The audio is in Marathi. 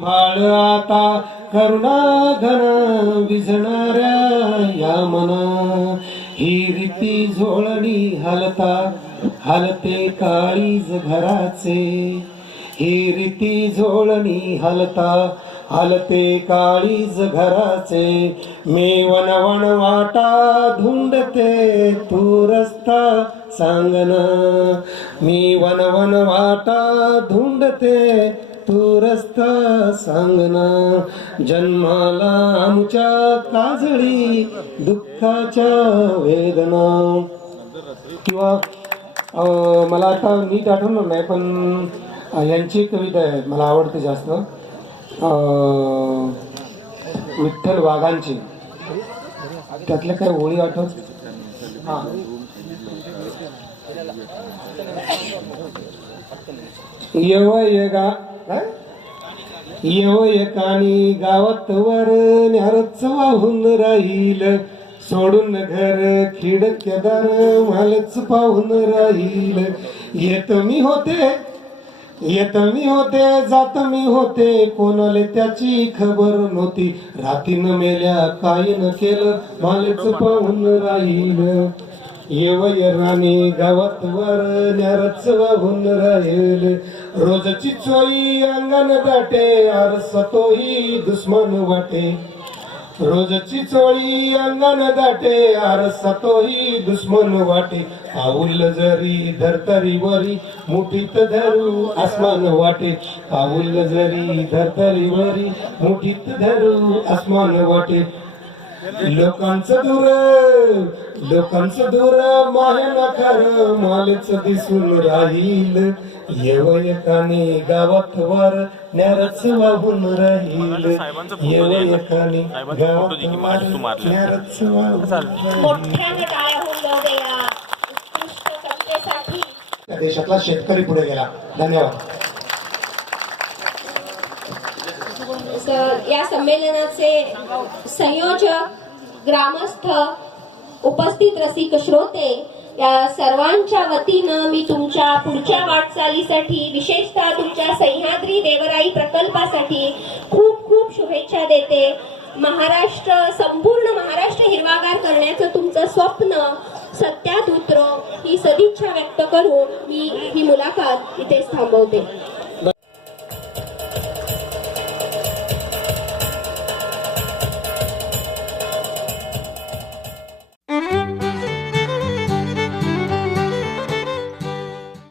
बाळ आता करुणा घन विझणाऱ्या या मना ही रीती झोळणी हलते काळीज घराचे ही रीती झोळणी हलते काळीज घराचे मी वनवन वाटा धुंडते तू रस्ता सांगना मी वनवन वाटा धुंडते तू रस्ता सांगना जन्माला आमच्या काजळी दुःखाच्या वेदना किंवा मला आता नीट आठवणार नाही पण यांची कविता आहे मला आवडते जास्त विठ्ठल वाघांची त्यातल्या काय ओळी आठवत हा येव एकानी गावात वर न्यारच वाहून राहील सोडून घर खिडक्यादार मालच पाहून राहील येत मी होते जात मी होते कोणाले त्याची खबर नव्हती रातीन मेल्या काय न केलं मालच पाहून राहील येवय राणी गावात वर न्यारच वाहून राहील रोजची चोई अंगण दाटे आरसतोही दुश्मन वाटे रोजची चोळी अंगण दाटे आरसतोही दुश्मन वाटे पाऊल जरी धरतरी वरी मुठीत धरू आसमान वाटे पाऊल जरी धरतरी वरी मुठीत धरू आसमान वाटे लोकांचं दूर माहे नखर मालच दिसून राहील येवयकाने गावात वर न्यारच वाहून राहील येवयकाने गावात वर न्यारच वाहून देशातला शेतकरी पुढे गेला. धन्यवाद. या संमेलनाचे संयोजक ग्रामस्थ उपस्थित रसिक श्रोते या सर्वांच्या वतीनं मी तुमच्या पुढच्या वाटचालीसाठी विशेषतः तुमच्या सह्याद्री देवराई प्रकल्पासाठी खूप खूप शुभेच्छा देते. संपूर्ण महाराष्ट्र हिरवागार करण्याचं तुमचं स्वप्न सत्यात उतरो ही सदिच्छा व्यक्त करून मी ही मुलाखत इथेच थांबवते.